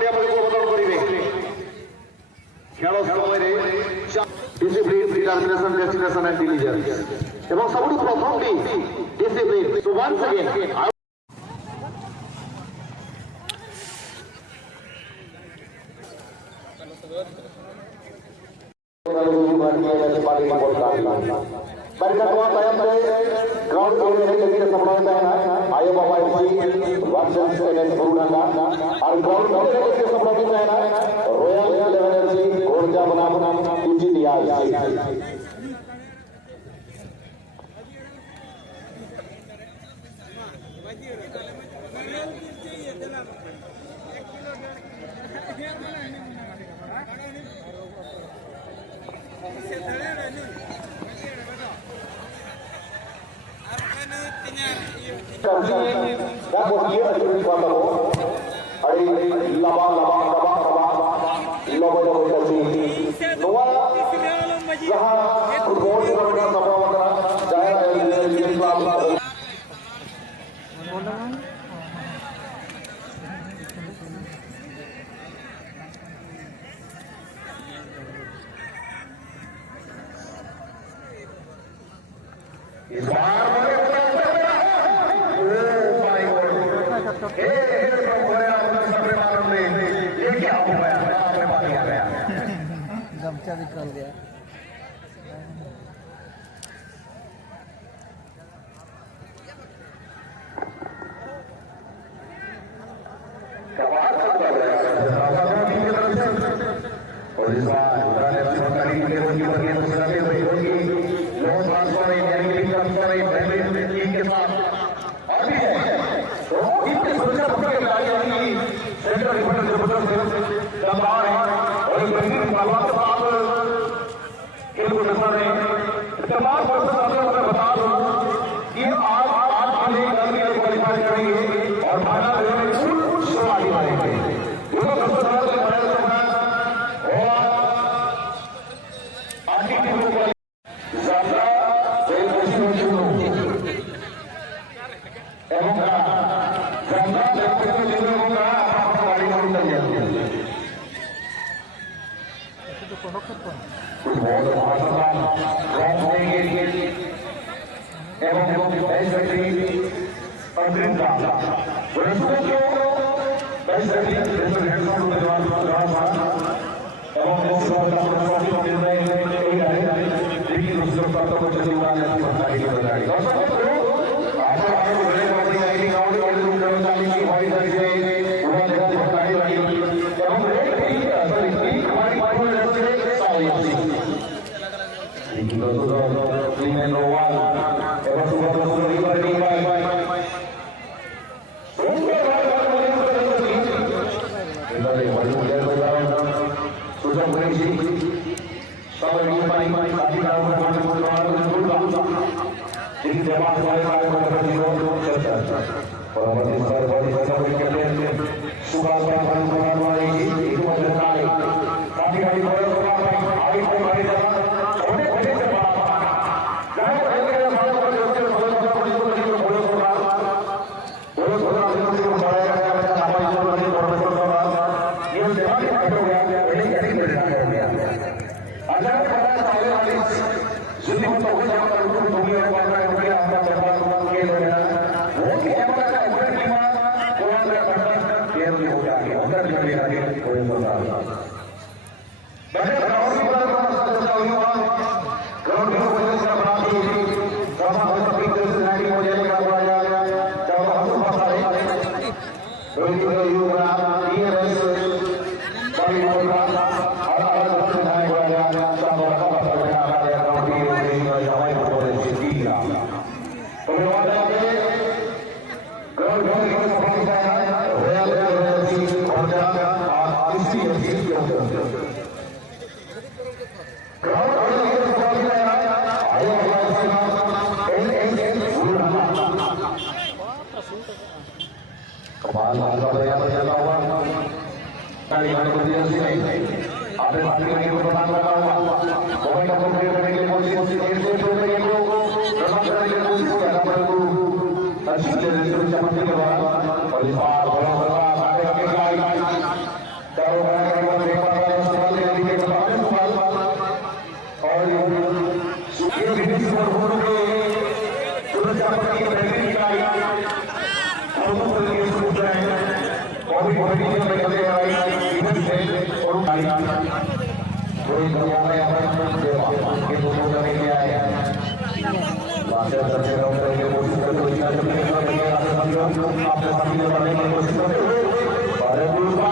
पड़िया को बदल करिवे खेल समय discipline determination destination and diligence এবং সবুঠ প্রথমটি discipline so once again Mereka semua tayang dari ground area yang kita semua tayang. Ayo bapak ibu, wasit dan perundangan. Al ground area yang kita semua tayang. Royal Eleven FC, Gorja Banam, Uji Diaz. Dan dia ada di bawah hari laba kasih Noah Zaha football kerana sama jaya गमछा निकल गया और इस बार सरकारी की के साथ और भी है तो इनके सुरक्षा पकड़ के आगे सेंट्रल डिफेंस जबरदस्त दमदार है और एक बेहतरीन बालवान के साथ खेल को नजर है तमाम पर्सन आपको मैं बता दूं कि आज आने कल के लिए क्वालिफाई करेंगे और फाइनल में कुछ सवाल मारेंगे दोनों सबसे बड़ा बड़ा और आज की टीम को ज्यादा खेल कोशिश शुरू एवं ज्यादा देखते लोगों का अपना गाड़ी में उतर जाती है फुटबॉल महासभा रॉक देंगे एवं ऐसे ही अंतरिम का बरसों के ऐसे ही हेडफोन उतार एवं दूसरों का ट्रॉफी मिलने नहीं रहे लेकिन दूसरों का तो कुछ नहीं हुआ है सरकारी की बजाय आप आगे बढ़े बढ़ते आएंगे गांव के बड़े लोग कर्मचारी की भाई लग गए पूरा जगह सरकारी रही एवं रेट भी असर इतनी हमारी पार्टी में रहते सारी लेकिन दोस्तों में नोवाल एवं सुबह तो सुबह पर नहीं पाए इधर ये बड़ी मुझे तो जाओ सुबह बड़ी सी सब ये पानी काफी डाल कर पानी को डाल कर दूर इन देवास वाले वाले को करने को चलता है और हमारे सर बड़ी बड़ी कहते हैं सुबह का पानी को डाल वाले की एक वजह का है काफी गाड़ी बड़े को आगे को गाड़ी जगह छोटे छोटे से बड़ा चाहे पहले के हमारे बड़े होते हैं बड़े बड़े बड़े बड़े बड़े को डाल बड़े बड़े आदमी को बढ़ाया गया है हमारे जो बड़े बड़े को डाल ये देवास के कटो गया पहले कैसे बढ़ा हो गया अगर पता चले वाली जिंदगी में तो हो जाता है तो दुनिया में वाला है कि आपका दरबार के लोग वो कि हमारा का ऊपर की मां कौन सा बंदा केयर नहीं हो जाएगा उधर भी आगे कोई बंदा बड़े ग्राउंड की बात करना हुआ ग्राउंड की वजह से बात हुई सभा हो सकती है सिनारी हो जाएगा बोला गया जब हम पास आए कोई युवा ये रहे बड़ी बोला और अलग बनाए हुआ गया सब बड़ा बड़ा ग्राउंड की हवाई बोले सीधी का तो बात है ग्राउंड की सफाई का रोयल एनर्जी और जागा इसी चीज के अंदर ग्राउंड की सफाई का आया हमारे कमाल वाला यार चला हुआ गाड़ी वाले को दिया से आपने बात करने को बता रहा हूं मोबाइल नंबर प्लेट करने के लिए कोशिश देर से तो ये को रमन करने के लिए कोशिश कर रहा परंतु अच्छी तरह से समझने के बाद और इस बार बड़ा बड़ा आगे आगे गाड़ी वो भी कॉम्पिटिशन में चले आए इधर से और कोई दुनिया में के दोनों करने के आए लास्ट सबसे कम करके कोशिश करते हुए इतना चलने के लिए आपने सामने करने की कोशिश करते हुए अरे दूसरा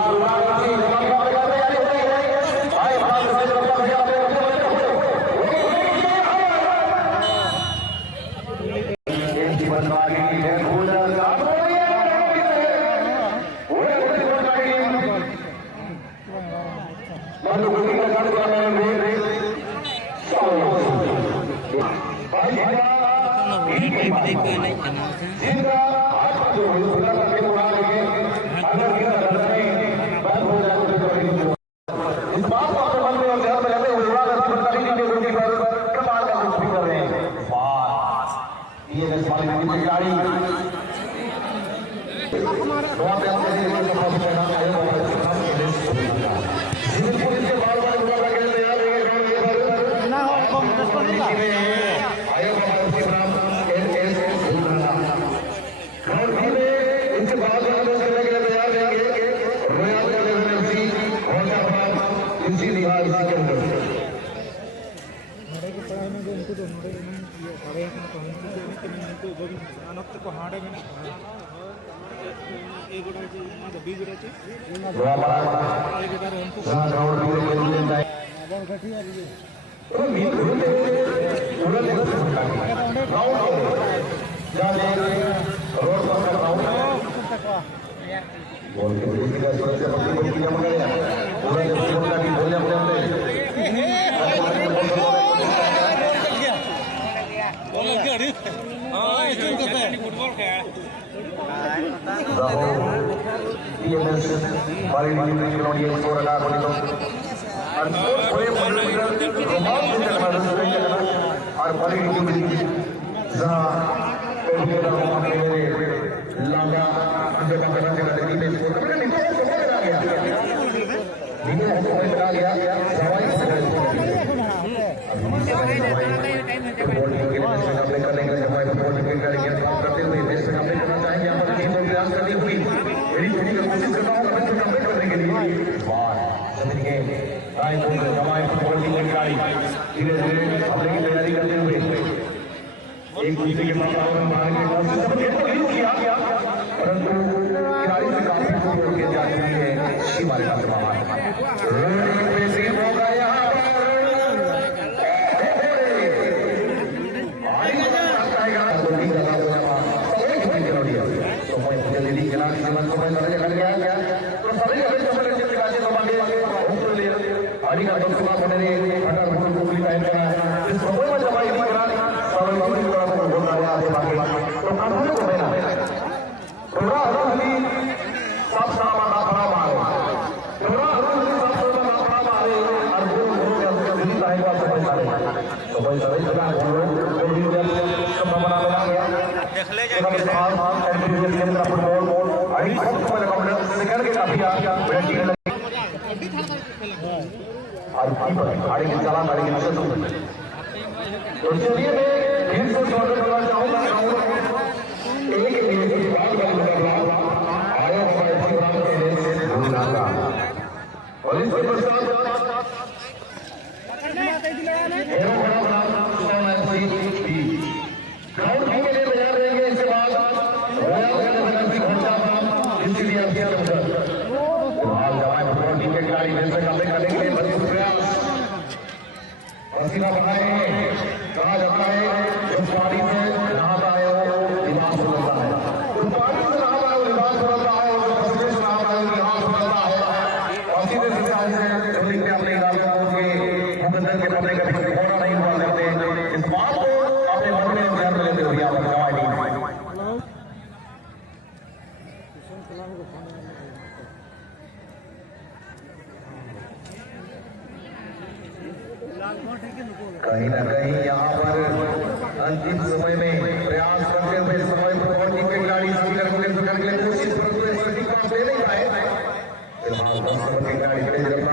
कहीं ना कहीं यहाँ पर अंतिम समय में प्रयास करते हुए समय पर पहुंचने के खिलाड़ी कोशिश करते हुए दे नहीं पाए। फिलहाल 10 नंबर के खिलाड़ी